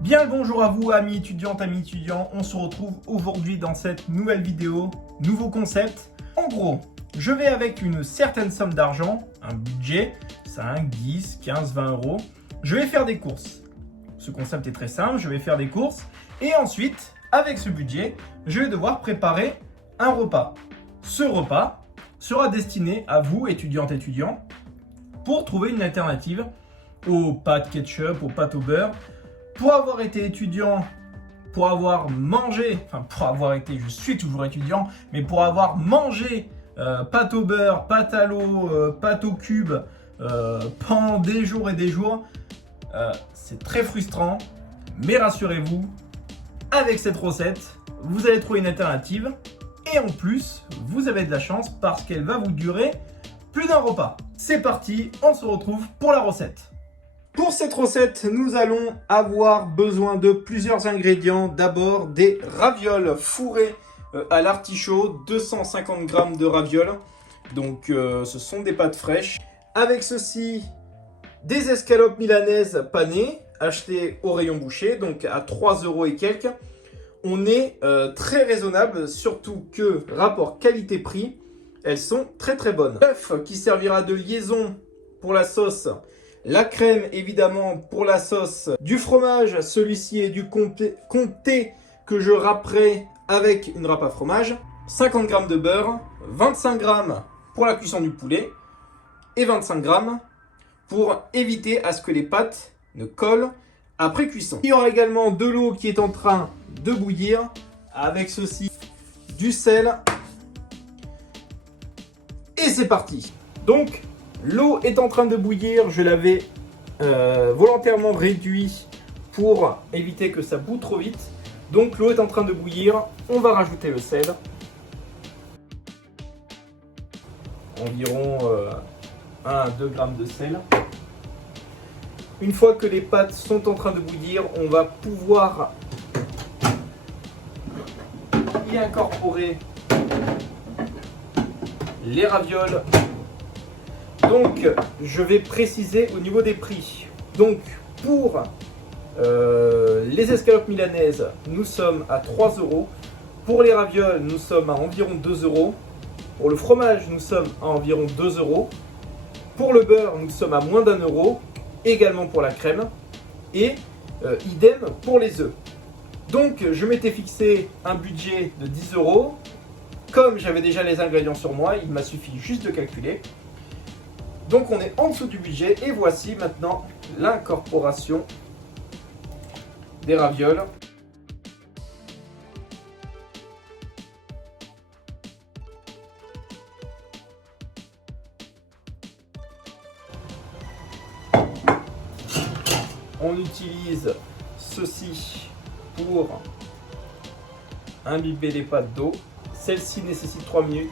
Bien le bonjour à vous amis étudiantes, amis étudiants, on se retrouve aujourd'hui dans cette nouvelle vidéo, nouveau concept. En gros, je vais avec une certaine somme d'argent, un budget, 5, 10, 15, 20 euros, je vais faire des courses. Ce concept est très simple, je vais faire des courses et ensuite, avec ce budget, je vais devoir préparer un repas. Ce repas sera destiné à vous, étudiantes et étudiants, pour trouver une alternative aux pâtes ketchup, aux pâtes au beurre. Pour avoir été étudiant, pour avoir mangé, je suis toujours étudiant, mais pour avoir mangé pâte au beurre, pâte à l'eau, pâte au cube pendant des jours et des jours, c'est très frustrant, mais rassurez-vous, avec cette recette, vous allez trouver une alternative et en plus, vous avez de la chance parce qu'elle va vous durer plus d'un repas. C'est parti, on se retrouve pour la recette. Pour cette recette, nous allons avoir besoin de plusieurs ingrédients. D'abord, des ravioles fourrées à l'artichaut, 250 g de ravioles. Donc, ce sont des pâtes fraîches. Avec ceci, des escalopes milanaises panées, achetées au rayon boucher, donc à 3 € et quelques. On est très raisonnable, surtout que rapport qualité-prix, elles sont très très bonnes. L'œuf qui servira de liaison pour la sauce. La crème, évidemment, pour la sauce. Du fromage, celui-ci est du comté que je râperai avec une râpe à fromage. 50 g de beurre, 25 g pour la cuisson du poulet et 25 g pour éviter à ce que les pâtes ne collent après cuisson. Il y aura également de l'eau qui est en train de bouillir. Avec ceci, du sel. Et c'est parti. Donc, l'eau est en train de bouillir, je l'avais volontairement réduit pour éviter que ça bout trop vite. Donc l'eau est en train de bouillir, on va rajouter le sel. Environ 1 à 2 g de sel. Une fois que les pâtes sont en train de bouillir, on va pouvoir y incorporer les ravioles. Donc, je vais préciser au niveau des prix. Donc, pour les escalopes milanaises, nous sommes à 3 €. Pour les ravioles, nous sommes à environ 2 €. Pour le fromage, nous sommes à environ 2 €. Pour le beurre, nous sommes à moins d'1 €. Également pour la crème. Et idem pour les œufs. Donc, je m'étais fixé un budget de 10 €. Comme j'avais déjà les ingrédients sur moi, il m'a suffi juste de calculer. Donc on est en dessous du budget et voici maintenant l'incorporation des ravioles. On utilise ceci pour imbiber les pâtes d'eau. Celle-ci nécessite 3 minutes.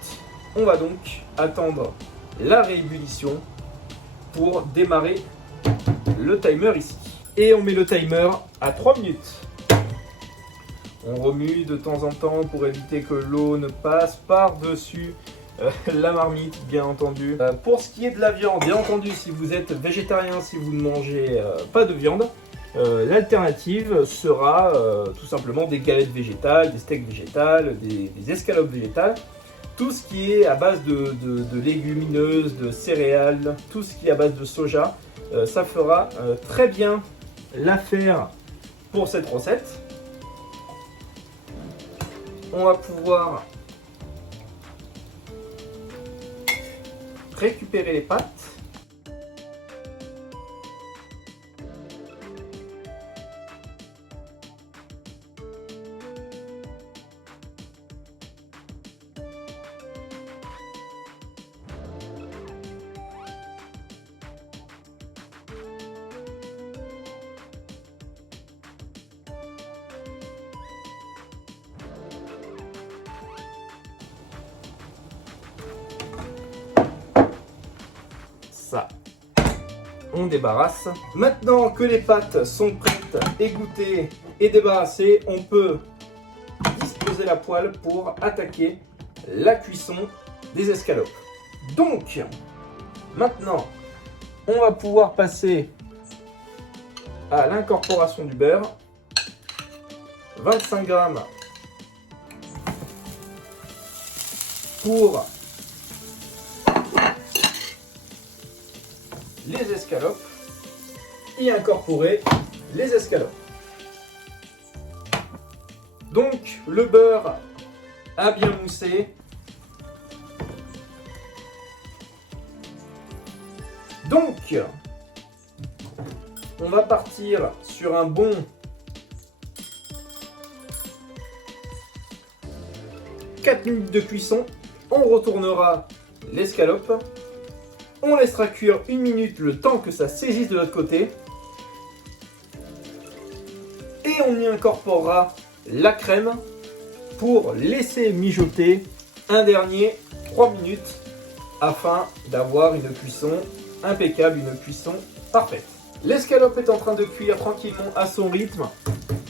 On va donc attendre la réébullition pour démarrer le timer ici. Et on met le timer à 3 minutes. On remue de temps en temps pour éviter que l'eau ne passe par-dessus la marmite, bien entendu. Pour ce qui est de la viande, bien entendu, si vous êtes végétarien, si vous ne mangez pas de viande, l'alternative sera tout simplement des galettes végétales, des steaks végétales, des escalopes végétales. Tout ce qui est à base de légumineuses, de céréales, tout ce qui est à base de soja, ça fera très bien l'affaire pour cette recette. On va pouvoir récupérer les pâtes. Ça, on débarrasse. Maintenant que les pâtes sont prêtes, égouttées et débarrassées, on peut disposer la poêle pour attaquer la cuisson des escalopes. Donc, maintenant, on va pouvoir passer à l'incorporation du beurre. 25 grammes pour les escalopes, y incorporer les escalopes. Donc le beurre a bien moussé. Donc on va partir sur un bon 4 minutes de cuisson. On retournera l'escalope. On laissera cuire 1 minute le temps que ça saisisse de l'autre côté. Et on y incorporera la crème pour laisser mijoter un dernier 3 minutes afin d'avoir une cuisson impeccable, une cuisson parfaite. L'escalope est en train de cuire tranquillement à son rythme.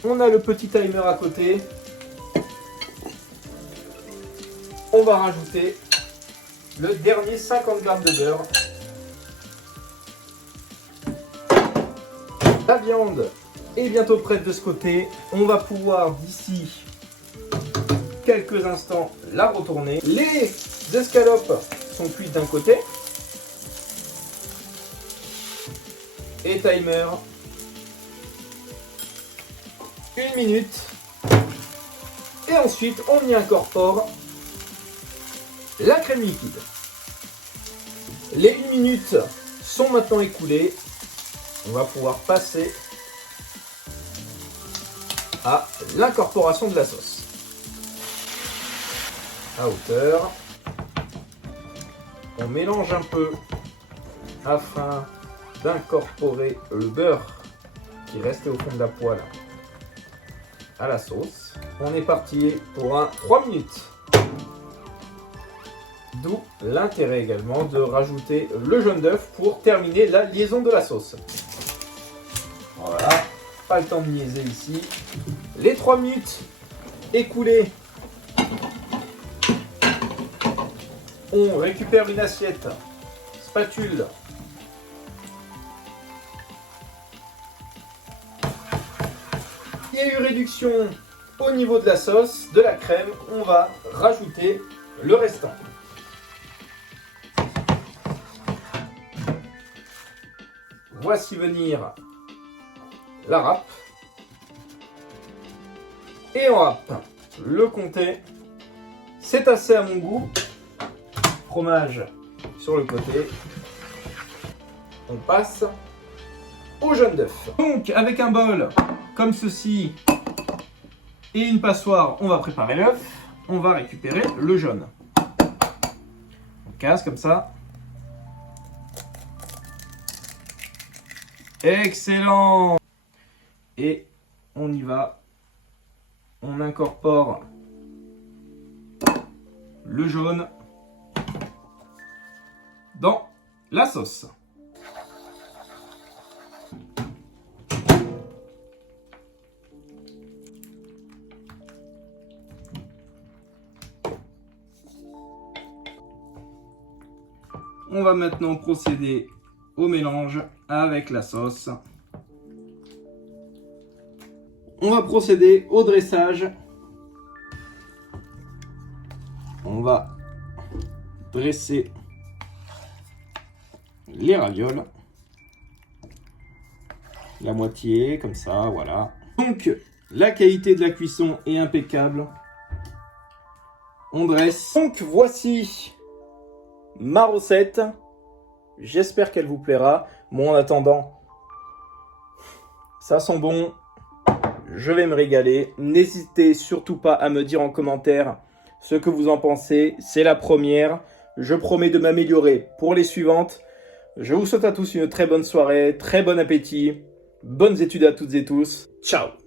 On a le petit timer à côté. On va rajouter le dernier 50 g de beurre. La viande est bientôt prête de ce côté. On va pouvoir d'ici quelques instants la retourner. Les escalopes sont cuites d'un côté. Et timer 1 minute. Et ensuite on y incorpore la crème liquide. Les 1 minute sont maintenant écoulées. On va pouvoir passer à l'incorporation de la sauce. À hauteur. On mélange un peu afin d'incorporer le beurre qui restait au fond de la poêle à la sauce. On est parti pour un 3 minutes. D'où l'intérêt également de rajouter le jaune d'œuf pour terminer la liaison de la sauce. Voilà, pas le temps de niaiser ici. Les 3 minutes écoulées, on récupère une assiette, spatule. Il y a eu réduction au niveau de la sauce, de la crème. On va rajouter le restant. Voici venir la râpe. Et on râpe. Le comté, c'est assez à mon goût. Fromage sur le côté. On passe au jaune d'œuf. Donc avec un bol comme ceci et une passoire, on va préparer l'œuf. On va récupérer le jaune. On casse comme ça. Excellent! Et on y va. On incorpore le jaune dans la sauce. On va maintenant procéder au mélange avec la sauce. On va procéder au dressage. On va dresser les ravioles. La moitié, comme ça, voilà. Donc, la qualité de la cuisson est impeccable. On dresse. Donc, voici ma recette. J'espère qu'elle vous plaira. Bon, en attendant, ça sent bon. Je vais me régaler. N'hésitez surtout pas à me dire en commentaire ce que vous en pensez. C'est la première. Je promets de m'améliorer pour les suivantes. Je vous souhaite à tous une très bonne soirée, très bon appétit. Bonnes études à toutes et tous. Ciao!